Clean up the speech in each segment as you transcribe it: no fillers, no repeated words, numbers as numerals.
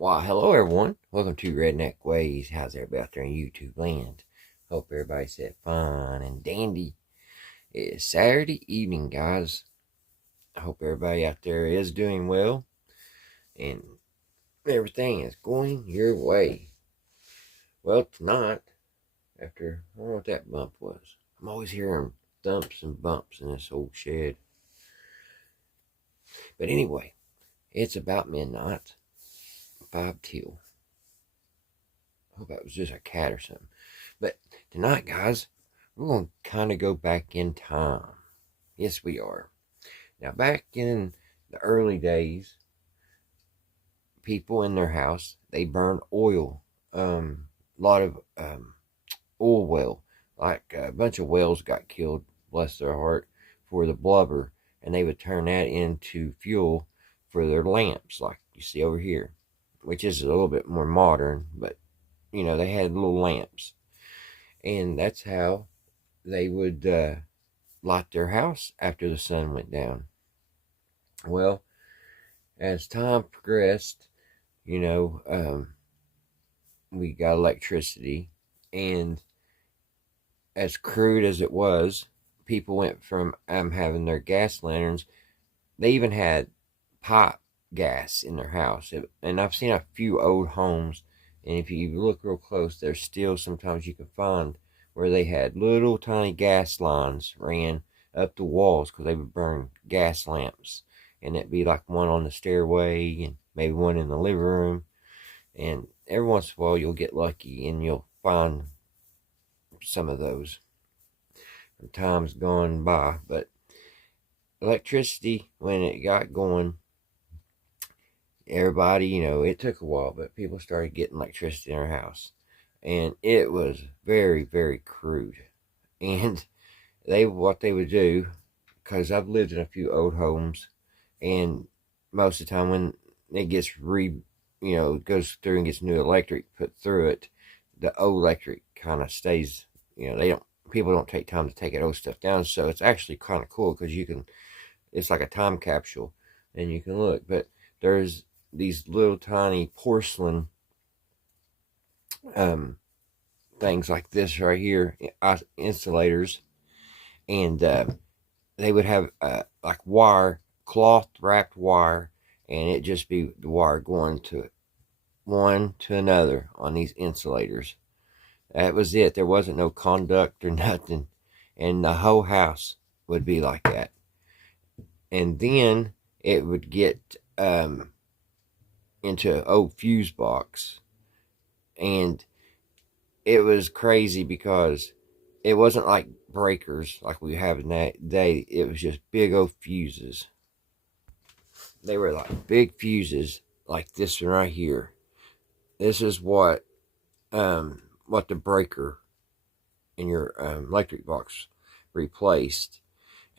Why, hello everyone. Welcome to Redneck Ways. How's everybody out there in YouTube land? Hope everybody's had fun and dandy. It's Saturday evening, guys. I hope everybody out there is doing well and everything is going your way. Well, tonight, after, I don't know what that bump was. I'm always hearing thumps and bumps in this old shed. But anyway, it's about midnight. 5 till. I hope that was just a cat or something. But tonight, guys, we're going to kind of go back in time. Yes, we are. Now, back in the early days, people in their house, they burned oil. A lot of oil well. Like a bunch of whales got killed, bless their heart, for the blubber. And they would turn that into fuel for their lamps, like you see over here. Which is a little bit more modern, but, you know, they had little lamps. And that's how they would light their house after the sun went down. Well, as time progressed, you know, we got electricity. And as crude as it was, people went from having their gas lanterns. They even had pipe gas in their house. And I've seen a few old homes, and if you look real close, there's still sometimes you can find where they had little tiny gas lines ran up the walls because they would burn gas lamps, and it'd be like one on the stairway and maybe one in the living room. And every once in a while you'll get lucky and you'll find some of those from times gone by. But electricity, when it got going, everybody, you know, it took a while, but people started getting electricity in their house. And it was very, very crude. And what they would do, because I've lived in a few old homes, and most of the time when it gets goes through and gets new electric put through it, the old electric kind of stays, you know, people don't take time to take that old stuff down. So it's actually kind of cool because it's like a time capsule and you can look. But there's these little tiny porcelain things like this right here, insulators, and they would have like wire, cloth wrapped wire, and it just be the wire going to one to another on these insulators. That was it. There wasn't no conduct or nothing, and the whole house would be like that. And then it would get into an old fuse box, and it was crazy because it wasn't like breakers like we have in that day. It was just big old fuses. They were like big fuses like this one right here. This is what the breaker in your electric box replaced,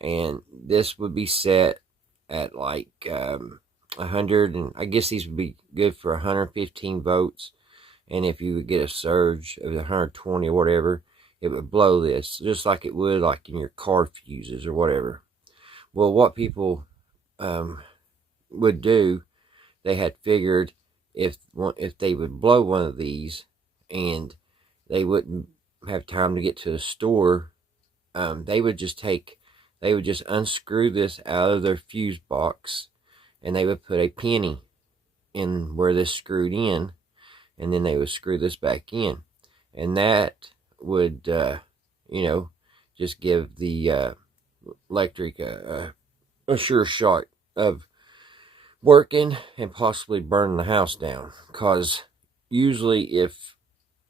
and this would be set at like 100, and I guess these would be good for 115 volts. And if you would get a surge of 120 or whatever, it would blow this just like it would like in your car fuses or whatever. Well, what people would do, they had figured if they would blow one of these and they wouldn't have time to get to the store, they would just unscrew this out of their fuse box, and they would put a penny in where this screwed in, and then they would screw this back in, and that would just give the electric a sure shot of working and possibly burning the house down. Because usually if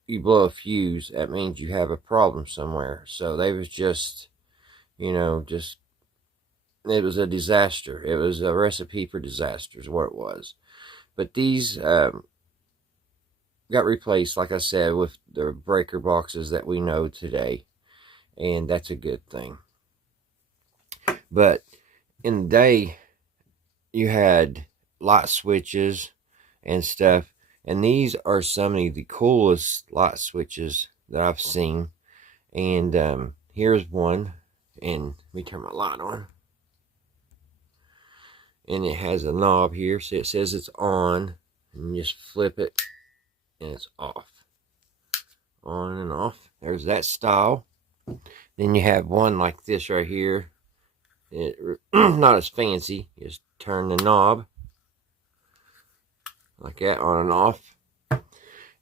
you blow a fuse, that means you have a problem somewhere. So they was just, it was a disaster. It was a recipe for disaster is what it was. But these got replaced, like I said, with the breaker boxes that we know today. And that's a good thing. But in the day, you had light switches and stuff. And these are some of the coolest light switches that I've seen. And here's one. And let me turn my light on. And it has a knob here, so it says it's on. And you just flip it and it's off. On and off. There's that style. Then you have one like this right here. Not as fancy. Just turn the knob like that, on and off.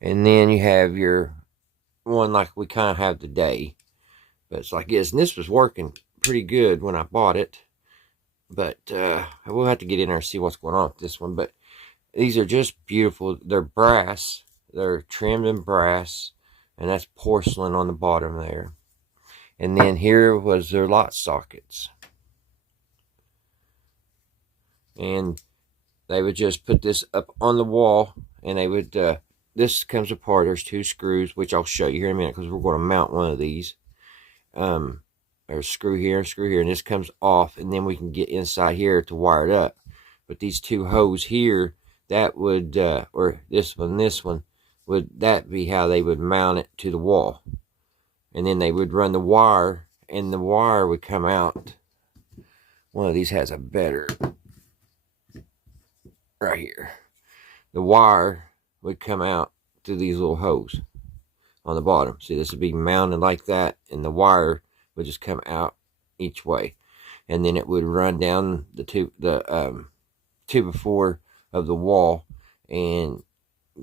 And then you have your one like we kind of have today. But it's like this. And this was working pretty good when I bought it. But we'll have to get in there and see what's going on with this one. But these are just beautiful. They're brass. They're trimmed in brass. And that's porcelain on the bottom there. And then here was their lot sockets. And they would just put this up on the wall. And they would, this comes apart. There's 2 screws, which I'll show you here in a minute because we're going to mount one of these. There's a screw here, and this comes off. And then we can get inside here to wire it up. But these 2 hoses here, that would, or this one, would that be how they would mount it to the wall. And then they would run the wire, and the wire would come out. One of these has a better, right here. The wire would come out through these little holes on the bottom. See, this would be mounted like that, and the wire would just come out each way. And then it would run down the 2x4 of the wall and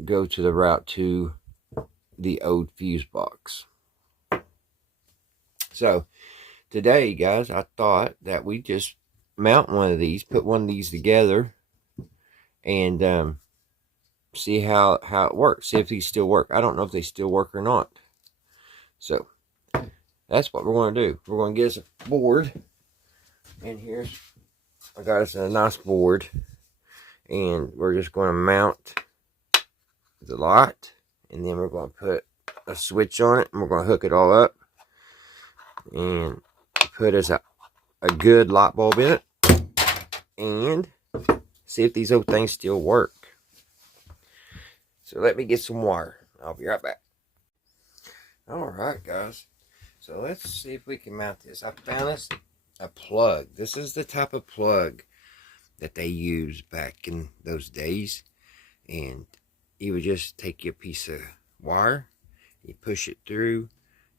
go to the route to the old fuse box. So today, guys, I thought that we just mount one of these, put one of these together, and see how it works. See if these still work. I don't know if they still work or not. So that's what we're going to do. We're going to get us a board, and I got us a nice board, and we're just going to mount the lot, and then we're going to put a switch on it, and we're going to hook it all up and put us a good light bulb in it and see if these old things still work. So let me get some wire. I'll be right back. Alright, guys, so let's see if we can mount this. I found us a plug. This is the type of plug that they used back in those days, and you would just take your piece of wire, you push it through,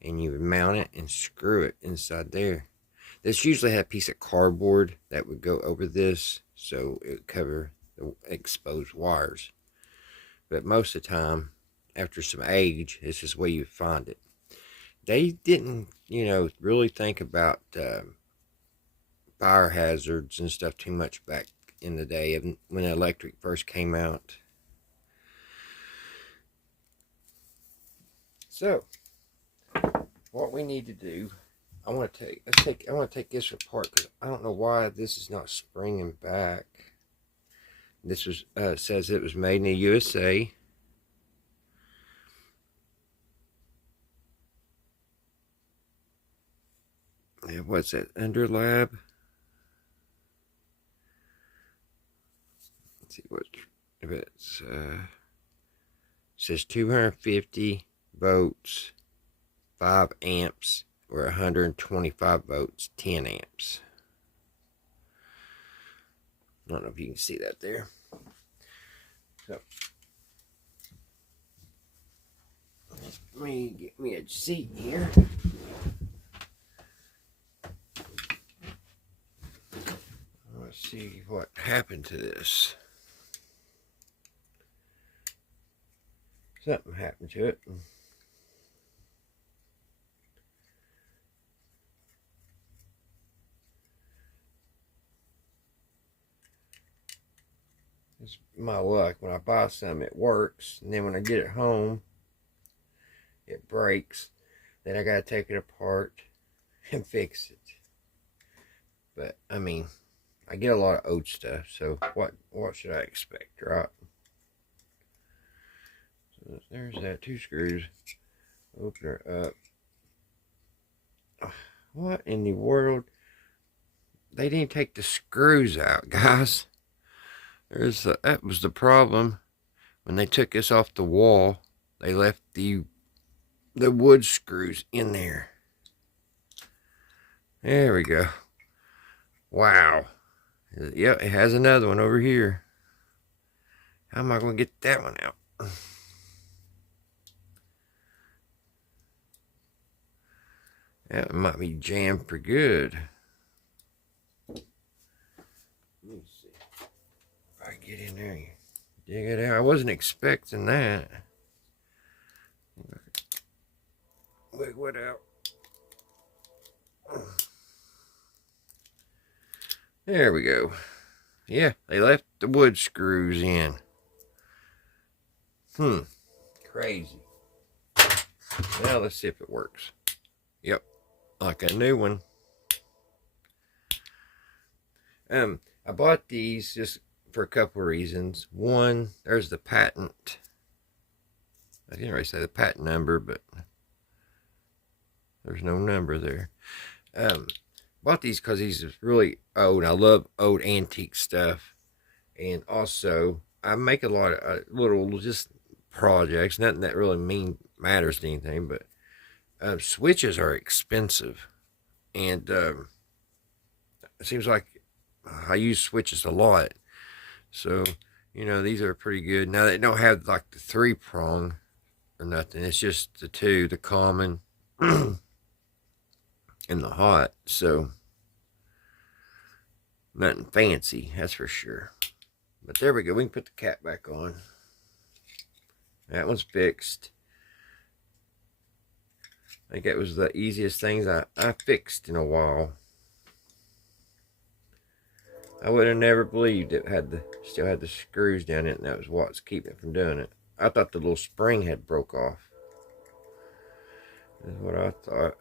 and you would mount it and screw it inside there. This usually had a piece of cardboard that would go over this, so it would cover the exposed wires. But most of the time, after some age, this is where you find it. They didn't, really think about fire hazards and stuff too much back in the day when the electric first came out. So what we need to do, I want to take this apart because I don't know why this is not springing back. This was says it was made in the USA. And what's that? Underlab. Let's see what if it's says 250 volts, 5 amps, or 125 volts, 10 amps. I don't know if you can see that there. So let me get me a seat here. Let's see what happened to this. Something happened to it. It's my luck. When I buy something, it works. And then when I get it home, it breaks. Then I gotta take it apart and fix it. But, I mean, I get a lot of old stuff, so what should I expect, right? So there's that, 2 screws. Open her up. What in the world? They didn't take the screws out, guys. That was the problem. When they took this off the wall, they left the wood screws in there. There we go. Wow. Yep, it has another one over here. How am I going to get that one out? That might be jammed for good. Let me see if I get in there and dig it out. I wasn't expecting that. Wiggle it out. There we go. Yeah, they left the wood screws in. Crazy. Now let's see if it works. Yep, like a new one. I bought these just for a couple of reasons. One, there's the patent. I didn't really say the patent number, but there's no number there. Bought these because these are really old. I love old antique stuff. And also, I make a lot of little just projects. Nothing that really matters to anything, but switches are expensive. And it seems like I use switches a lot. So, you know, these are pretty good. Now, they don't have like the 3-prong or nothing. It's just the 2, the common and the hot. So, nothing fancy, that's for sure. But there we go. We can put the cap back on. That one's fixed. I think that was the easiest things I fixed in a while. I would have never believed it still had the screws down it, and that was what's keeping it from doing it. I thought the little spring had broke off. That's what I thought.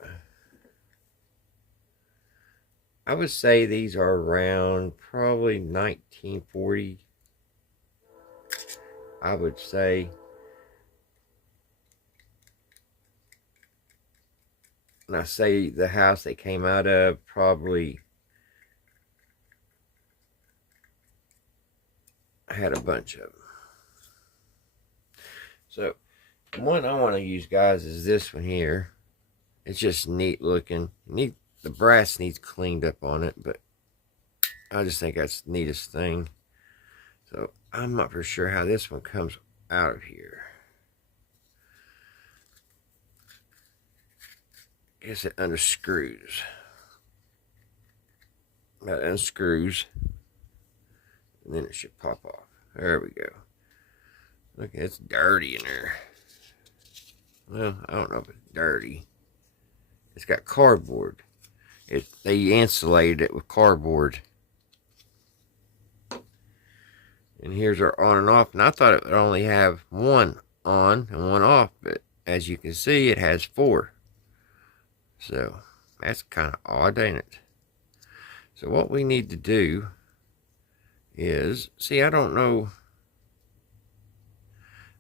I would say these are around probably 1940. I would say. And I say the house they came out of, probably had a bunch of them. So, the one I want to use, guys, is this one here. It's just neat looking. The brass needs cleaned up on it, but I just think that's the neatest thing. So, I'm not for sure how this one comes out of here. Guess it unscrews. That unscrews. And then it should pop off. There we go. Look, it's dirty in there. Well, I don't know if it's dirty. It's got cardboard. They insulated it with cardboard. And here's our on and off. And I thought it would only have one on and one off. But as you can see, it has 4. So, that's kind of odd, ain't it? So, what we need to do is, see, I don't know.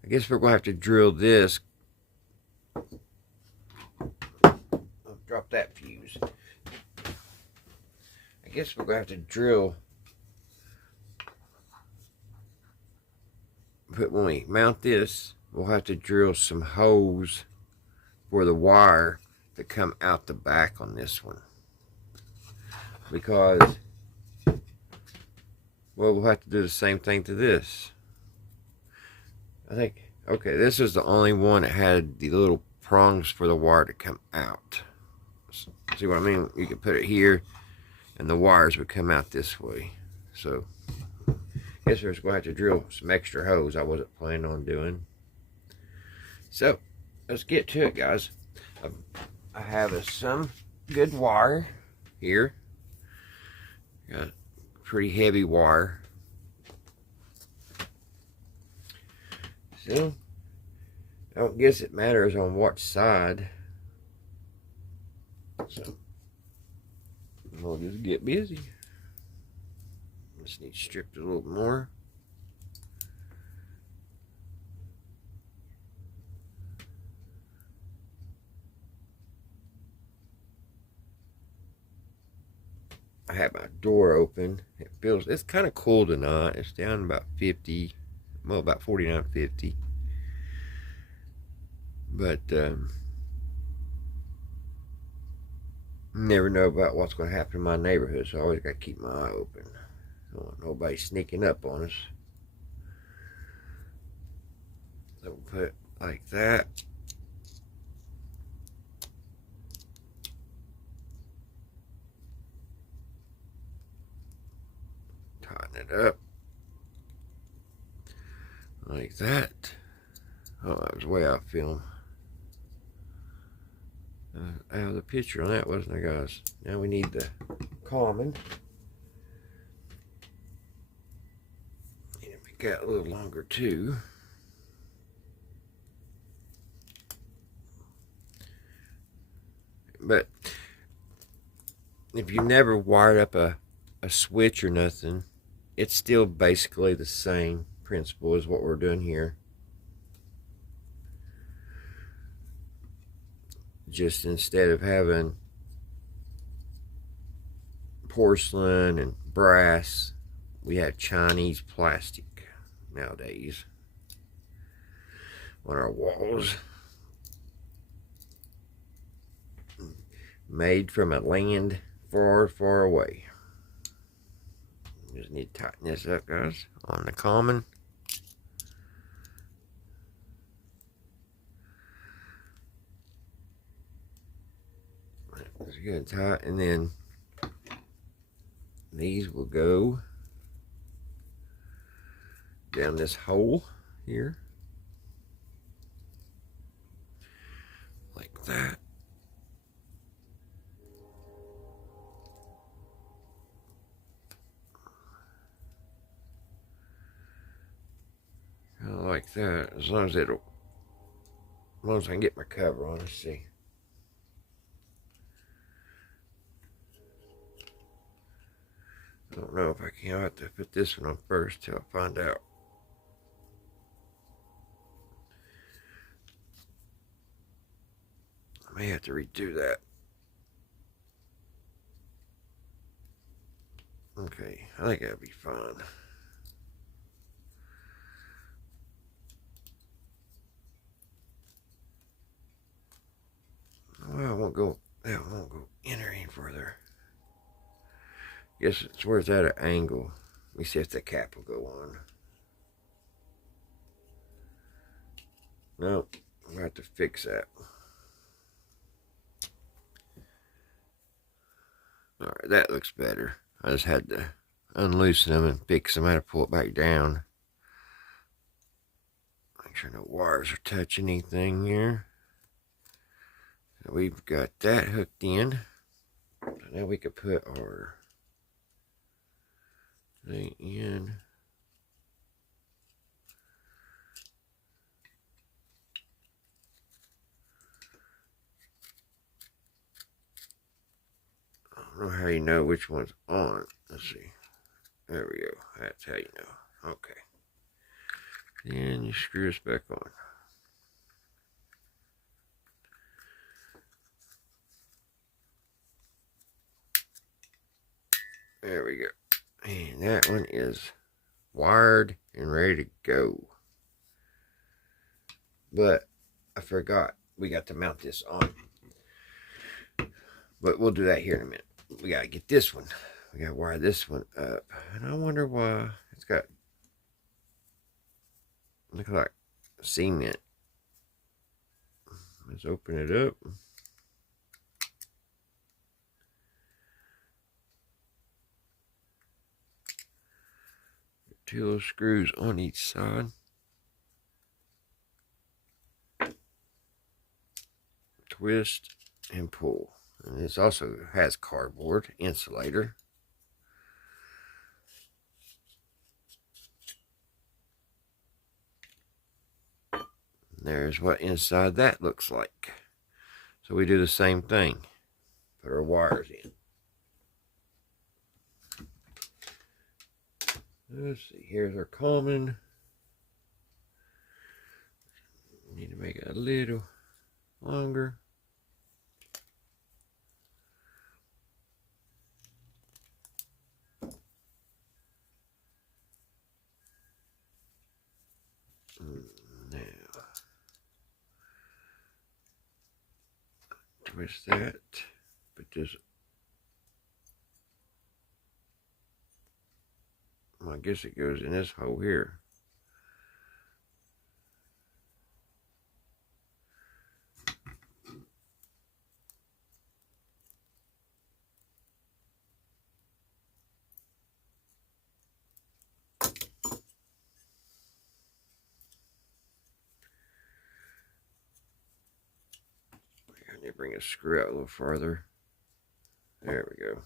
I guess we're going to have to drill this. I'll drop that fuse. I guess we're going to have to drill. But when we mount this, we'll have to drill some holes for the wire to come out the back on this one. Because, well, we'll have to do the same thing to this. I think, okay, this is the only one that had the little prongs for the wire to come out. See what I mean? You could put it here, and the wires would come out this way. So, I guess we're just going to have to drill some extra holes I wasn't planning on doing. So, let's get to it, guys. I have some good wire here. Got pretty heavy wire. So, I don't guess it matters on what side. So, we'll just get busy. Just need stripped a little more. I have my door open. It's kind of cool tonight. It's down about 50, well, about 49, 50. But never know about what's going to happen in my neighborhood, so I always got to keep my eye open. I don't want nobody sneaking up on us. So we'll put it like that. Tighten it up. Like that. Oh, that was way out of film. Out of the picture on that, wasn't it, guys? Now we need the common. Need to make that a little longer too. But if you never wired up a switch or nothing, it's still basically the same principle as what we're doing here. Just instead of having porcelain and brass, we have Chinese plastic nowadays on our walls, made from a land far, far away. Just need to tighten this up, guys, on the common. It's good and tight, and then these will go down this hole here, like that. Kind of like that, as long as I can get my cover on. Let's see. I don't know if I can. I'll have to put this one on first till I find out. I may have to redo that. Okay, I think that'll be fine. Well, I won't go in or any further. Guess it's where it's at an angle. Let me see if the cap will go on. No, I'm going to have to fix that. Alright, that looks better. I just had to unloosen them and fix them. I had to pull it back down. Make sure no wires are touching anything here. So we've got that hooked in. So now we could put our thing in. I don't know how you know which one's on. Let's see. There we go. That's how you know. Okay. Then you screw this back on. There we go. And that one is wired and ready to go. But I forgot we got to mount this on. But we'll do that here in a minute. We got to get this one. We got to wire this one up. And I wonder why it's got, looks like cement. Let's open it up. Two little screws on each side. Twist and pull. And this also has cardboard insulator. There's what inside that looks like. So we do the same thing. Put our wires in. Let's see, here's our common. Need to make it a little longer. Now, twist that. Put this, well, I guess it goes in this hole here. me bring a screw out a little farther. There we go.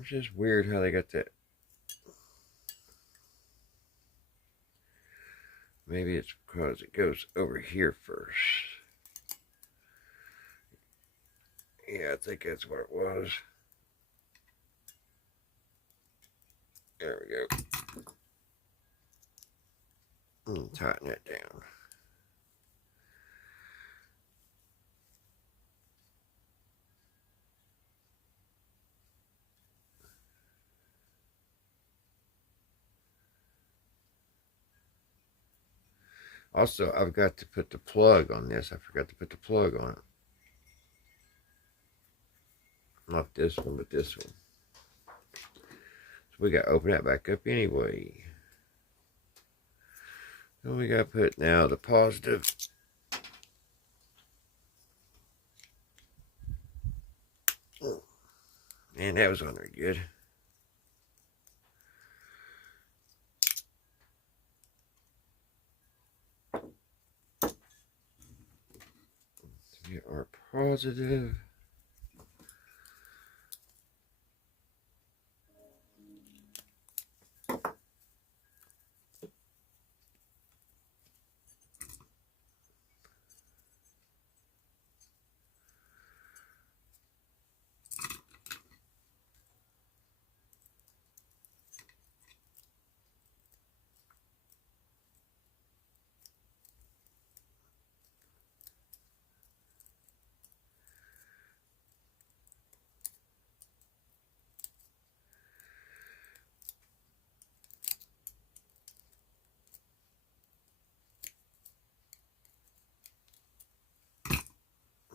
It's just weird how they got that. Maybe it's because it goes over here first. Yeah, I think that's what it was. There we go. Tighten that down. Also, I've got to put the plug on this. I forgot to put the plug on it. Not this one, but this one. So we got to open that back up anyway. So we got to put now the positive. And that was on there good. Get our positive.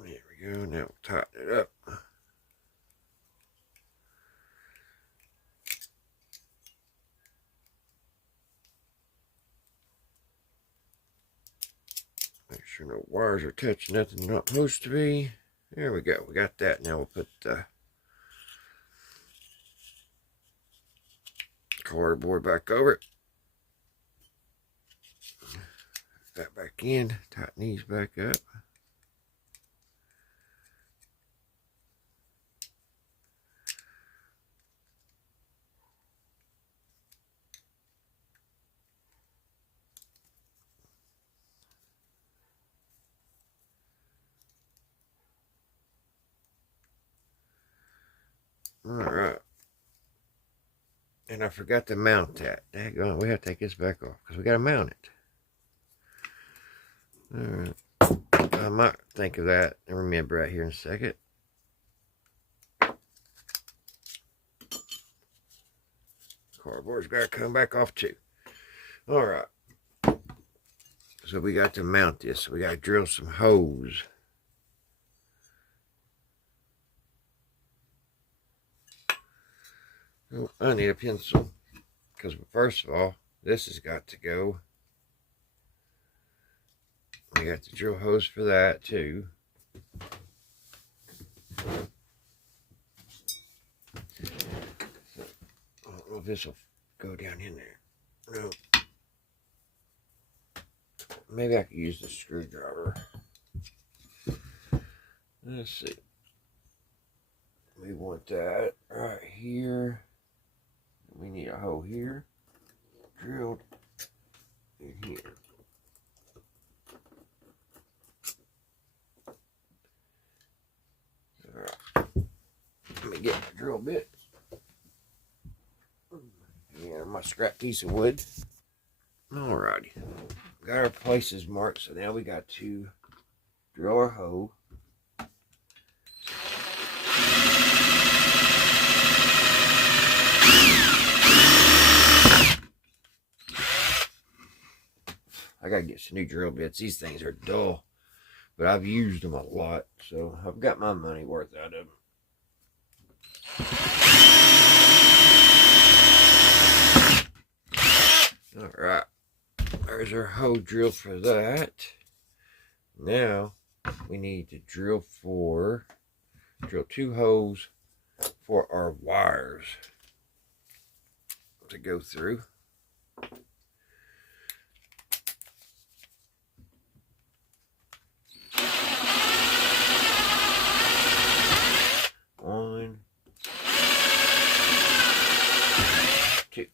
There we go. Now we'll tighten it up. Make sure no wires are touching nothing not supposed to be. There we go. We got that. Now we'll put the cardboard back over it. That back in. Tighten these back up. Alright. And I forgot to mount that. Daggone, we have to take this back off because we got to mount it. Alright. I might think of that and remember right here in a second. Cardboard's got to come back off too. Alright. So we got to mount this. We got to drill some holes. Oh, I need a pencil. Because first of all, this has got to go. We got the drill hose for that too. So, I don't know if this will go down in there. No. Maybe I could use the screwdriver. Let's see. We want that right here. We need a hole here. Drilled in here. Alright. Let me get my drill bit. Yeah, my scrap piece of wood. Alrighty. Got our places marked, so now we got to drill our hole. I gotta get some new drill bits. These things are dull, but I've used them a lot, so I've got my money worth out of them. Alright, there's our hole drill for that. Now we need to drill two holes for our wires. to go through. One, two.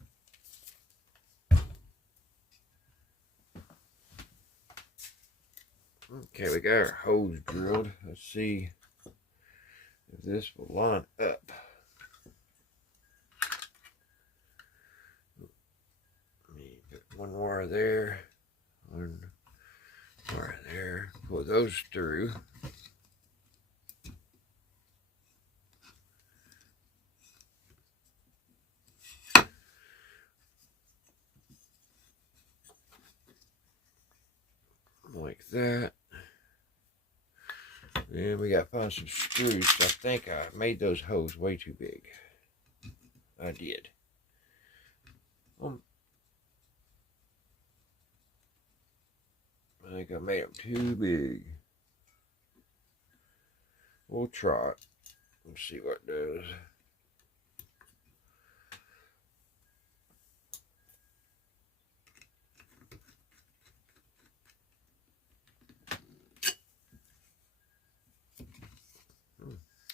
Okay, we got our hose drilled. Let's see if this will line up. Let me put one wire there, one wire there, pull those through. Like that. And we got to find some screws. I think I made those holes way too big. I did. I think I made them too big. We'll try it. Let's see what it does.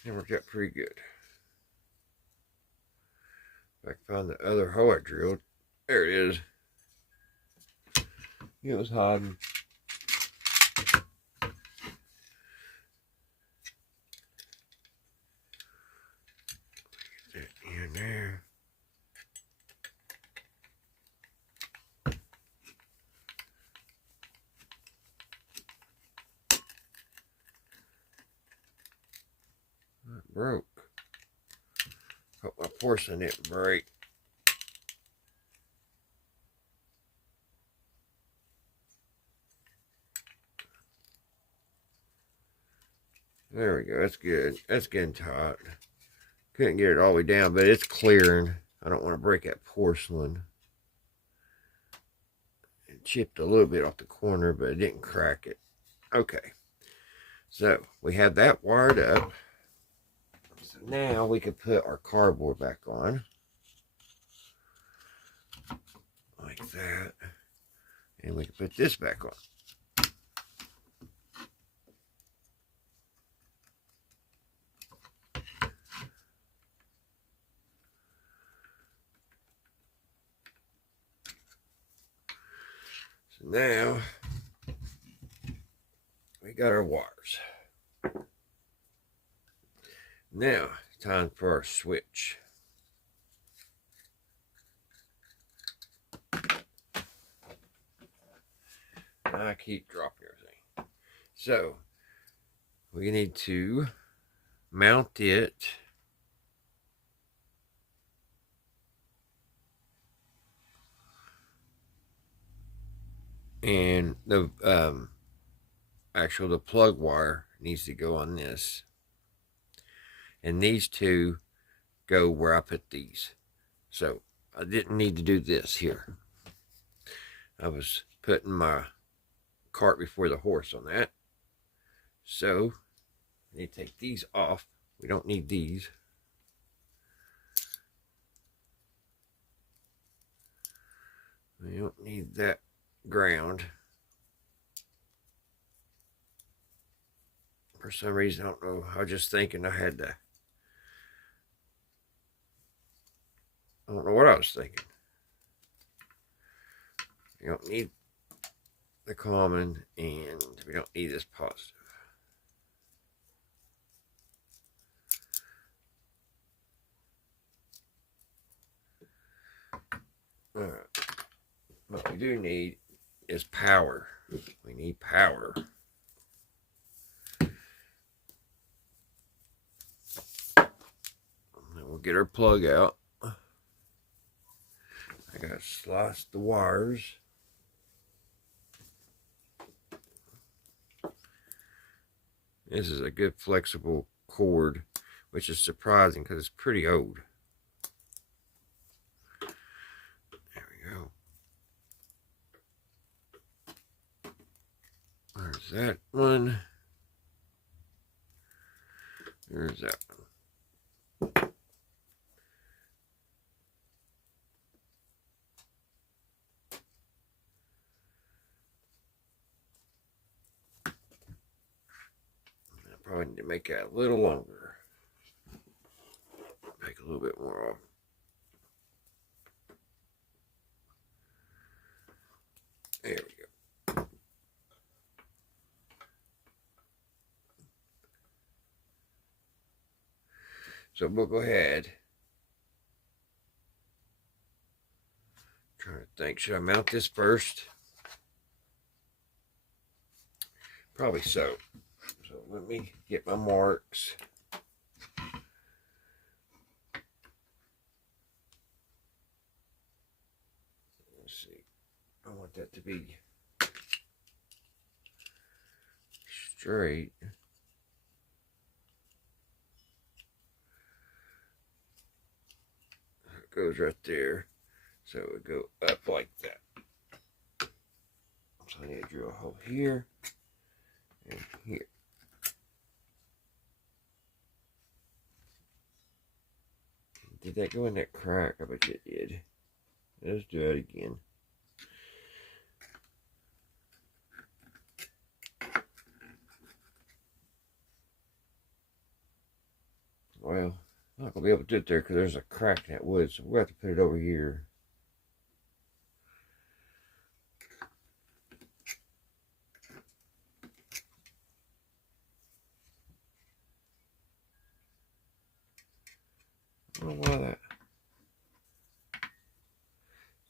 It worked out pretty good. If I can find the other hole I drilled. There it is. It was hiding. Get that in there. It broke. Hope my porcelain didn't break. There we go. That's good. That's getting taut. Couldn't get it all the way down, but it's clearing. I don't want to break that porcelain. It chipped a little bit off the corner, but it didn't crack it. Okay. So we have that wired up. So now we can put our cardboard back on. Like that. And we can put this back on. So now we got our wires. Now, time for our switch. I keep dropping everything. So, we need to mount it and the the plug wire needs to go on this. And these two go where I put these. So I didn't need to do this here. I was putting my cart before the horse on that. So I need to take these off. We don't need these. We don't need that ground. For some reason, I don't know. I was just thinking I had to. I don't know what I was thinking. We don't need the common, and we don't need this positive. Alright. What we do need is power. We need power. We'll get our plug out. I gotta slice the wires. This is a good flexible cord, which is surprising because it's pretty old. There we go. There's that one. There's that one. Probably need to make that a little longer. Take a little bit more off. There we go. So we'll go ahead. Trying to think, should I mount this first? Probably so. So let me get my marks. Let's see. I want that to be straight. It goes right there. So it would go up like that. So I need to drill a hole here and here. Did that go in that crack? I bet it did. Let's do it again. Well, I'm not going to be able to do it there because there's a crack in that wood, so we'll have to put it over here. I don't know why that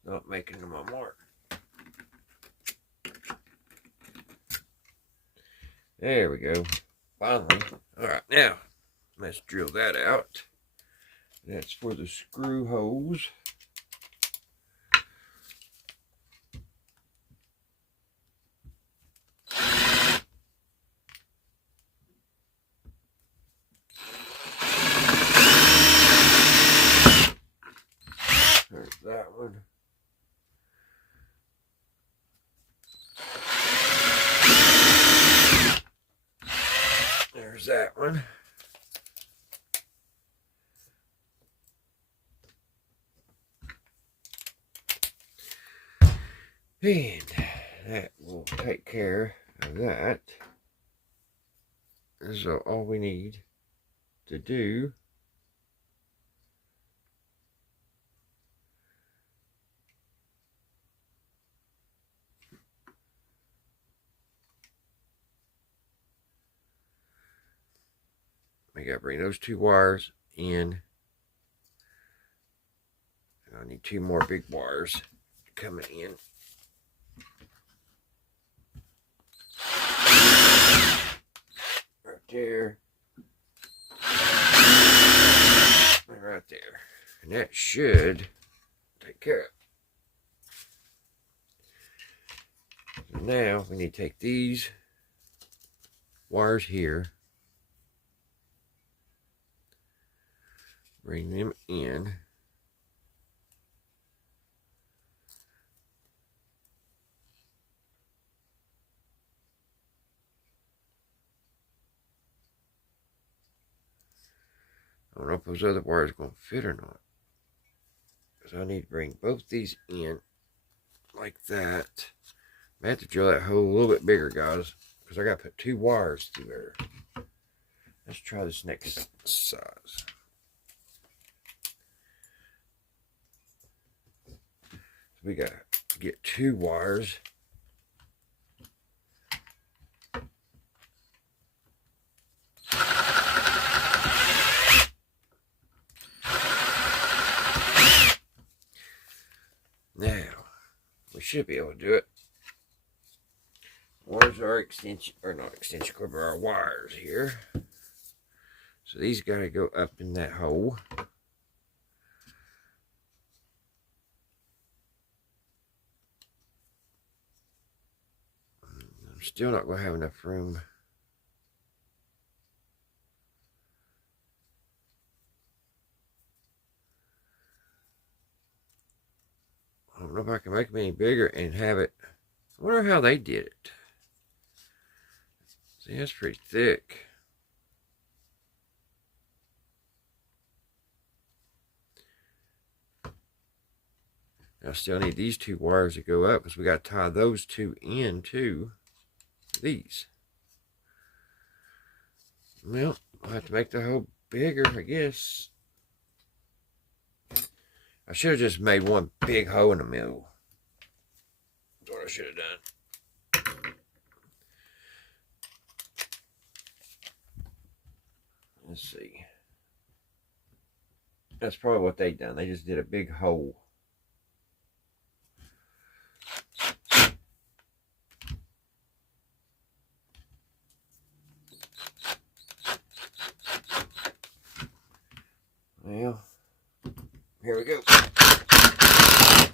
not making my mark. There we go. Finally. Alright, now let's drill that out. That's for the screw holes. There's that one. There's that one. And that will take care of that. So all we need to do I gotta bring those two wires in. I need two more big wires coming in. Right there. And right there. And that should take care of it. So now we need to take these wires here. Bring them in. I don't know if those other wires are going to fit or not. Because I need to bring both these in like that. I have to drill that hole a little bit bigger, guys. Because I got to put two wires through there. Let's try this next size. We got to get two wires. Now, we should be able to do it. Where's our extension, or not extension cord, but our wires here. So these got to go up in that hole. I'm still not going to have enough room. I don't know if I can make them any bigger and have it. I wonder how they did it. See, that's pretty thick. I still need these two wires to go up because we got to tie those two into these. Well, I'll have to make the hole bigger, I guess. I should have just made one big hole in the middle. That's what I should have done. Let's see. That's probably what they done. They just did a big hole. Well, here we go. I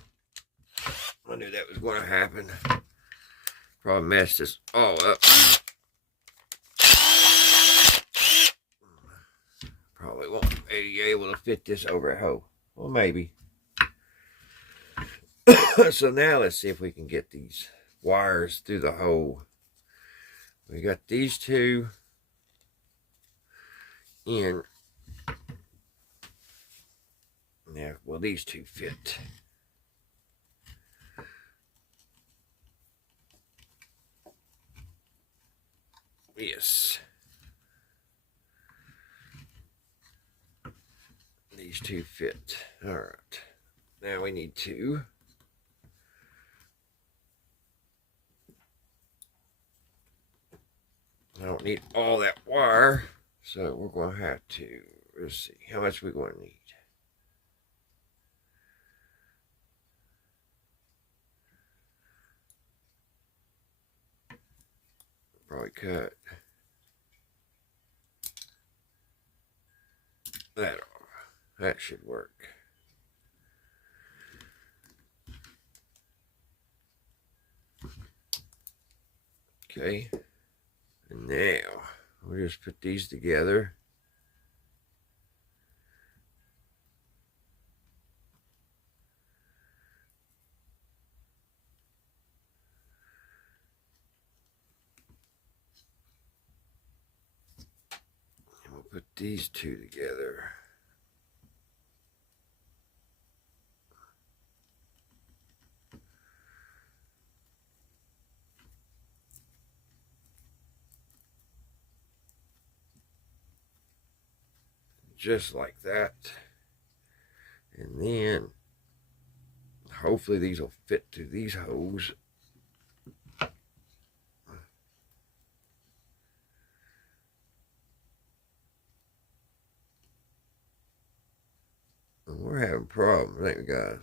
knew that was going to happen. Probably messed this all up. Probably won't be able to fit this over a hole. Well, maybe. So now let's see if we can get these wires through the hole. We got these two in. Now, will these two fit? Yes. These two fit. All right. Now we need to I don't need all that wire, so we're going to have to, let's see, how much we're going to need. Probably cut that off. That should work. Okay. And now we'll just put these together. And we'll put these two together. Just like that. And then hopefully these will fit through these holes. And we're having problems, ain't we, guys?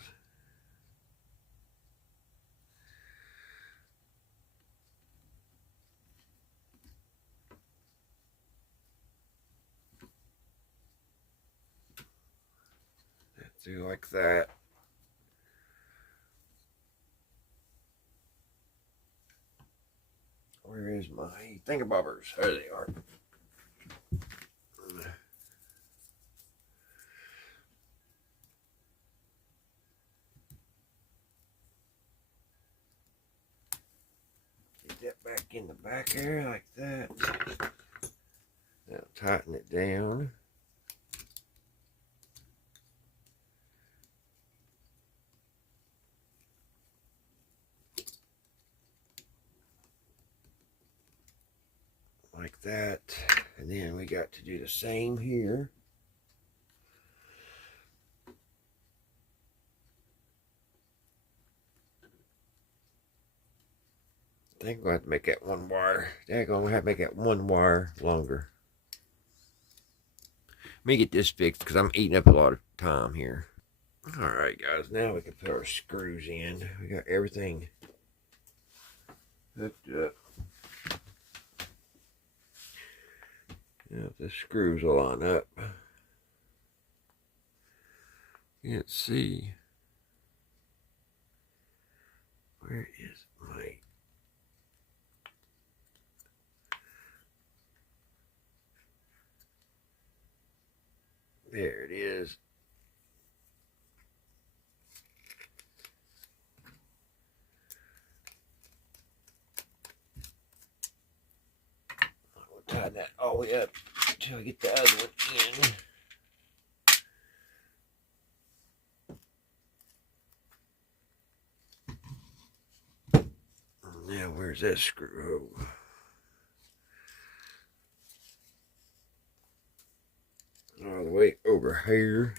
Do like that. Where is my thingabobbers? There they are. Get that back in the back there like that. Now tighten it down. Like that. And then we got to do the same here. I think I'm going to have to make that one wire. I'm going to have to make that one wire longer. Let me get this fixed because I'm eating up a lot of time here. Alright guys, now we can put our screws in. We got everything hooked up. Now if the screws will line up. Can't see. Where is my... There it is. I'll tie that all the way up until I get the other one in. Now where's that screw hole? all the way over here.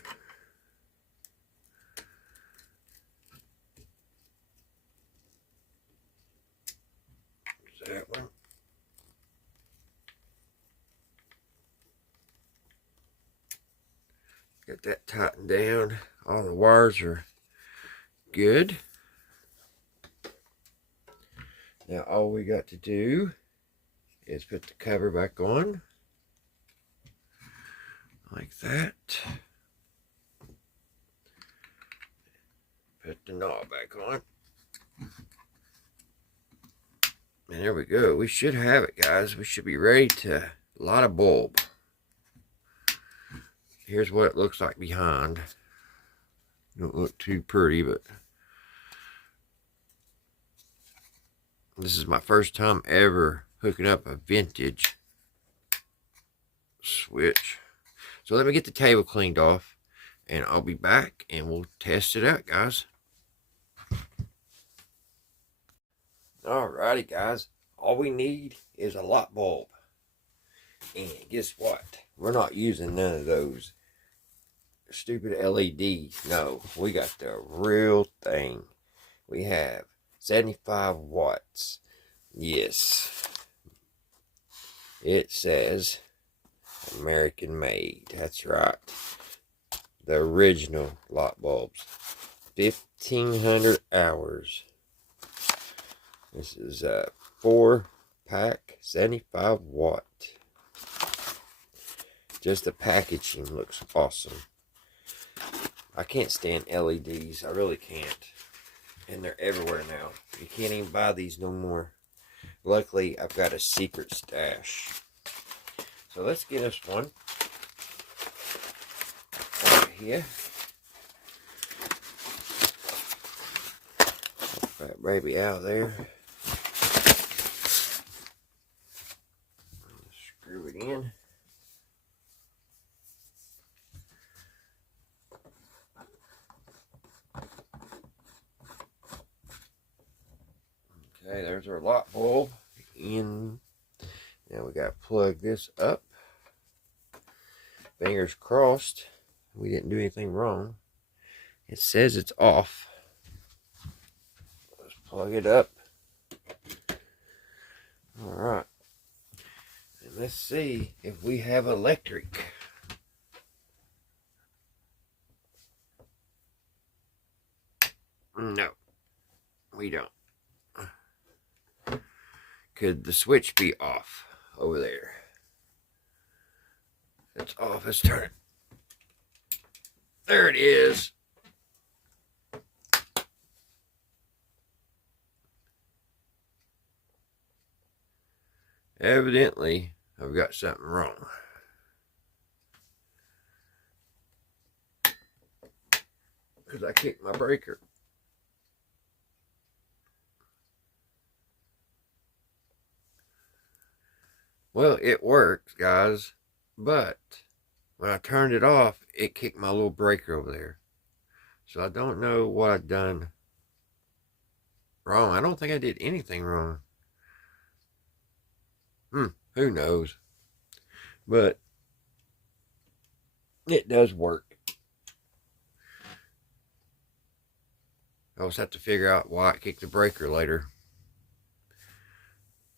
That one. Get that tightened down. All the wires are good. Now all we got to do is put the cover back on. Like that. Put the knob back on. And there we go. We should have it, guys. We should be ready to light a bulb. Here's what it looks like behind. Don't look too pretty, but this is my first time ever hooking up a vintage switch. So let me get the table cleaned off and I'll be back and we'll test it out, guys. Alrighty, guys. All we need is a light bulb. And guess what? We're not using none of those stupid LEDs. No, we got the real thing. We have 75 watts. Yes. It says American made. That's right. The original light bulbs. 1,500 hours. This is a 4-pack, 75 watt. Just the packaging looks awesome. I can't stand LEDs. I really can't. And they're everywhere now. You can't even buy these no more. Luckily, I've got a secret stash. So let's get us one. Right here. Put that baby out of there. Screw it in. Okay, there's our light bulb in. Now we got to plug this up. Fingers crossed we didn't do anything wrong. It says it's off. Let's plug it up. Alright. And let's see if we have electric. No, we don't. Could the switch be off over there? It's off. Let's turn it. There it is. Evidently, I've got something wrong. Because I kicked my breaker. Well, it works, guys, but when I turned it off, it kicked my little breaker over there. So I don't know what I've done wrong. I don't think I did anything wrong. Who knows? But it does work. I'll just have to figure out why it kicked the breaker later.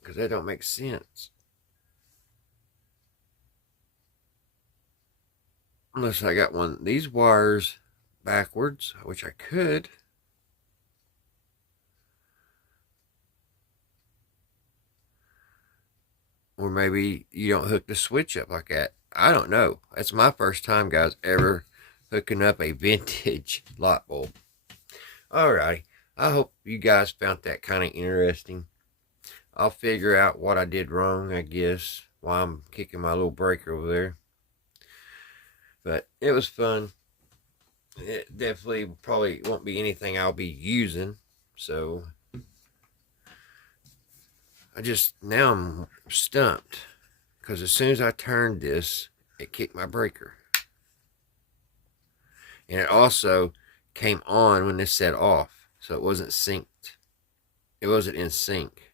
Because that don't make sense. Unless I got one of these wires backwards, which I could. Or maybe you don't hook the switch up like that. I don't know. That's my first time, guys, ever hooking up a vintage light bulb. Alrighty. I hope you guys found that kind of interesting. I'll figure out what I did wrong, I guess, while I'm kicking my little breaker over there. But it was fun. It definitely probably won't be anything I'll be using. So now I'm stumped. Because as soon as I turned this, it kicked my breaker. And it also came on when this set off. So it wasn't synced. It wasn't in sync.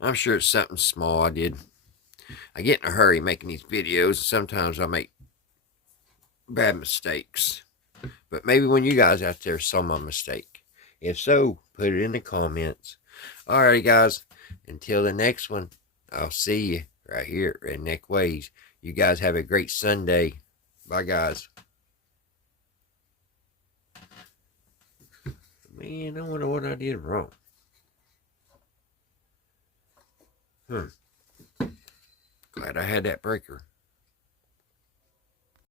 I'm sure it's something small I did. I get in a hurry making these videos, and sometimes I make bad mistakes. But maybe when you guys out there saw my mistake. If so, put it in the comments. Alright, guys. Until the next one, I'll see you right here at Redneck Ways. You guys have a great Sunday. Bye, guys. Man, I wonder what I did wrong. Glad I had that breaker.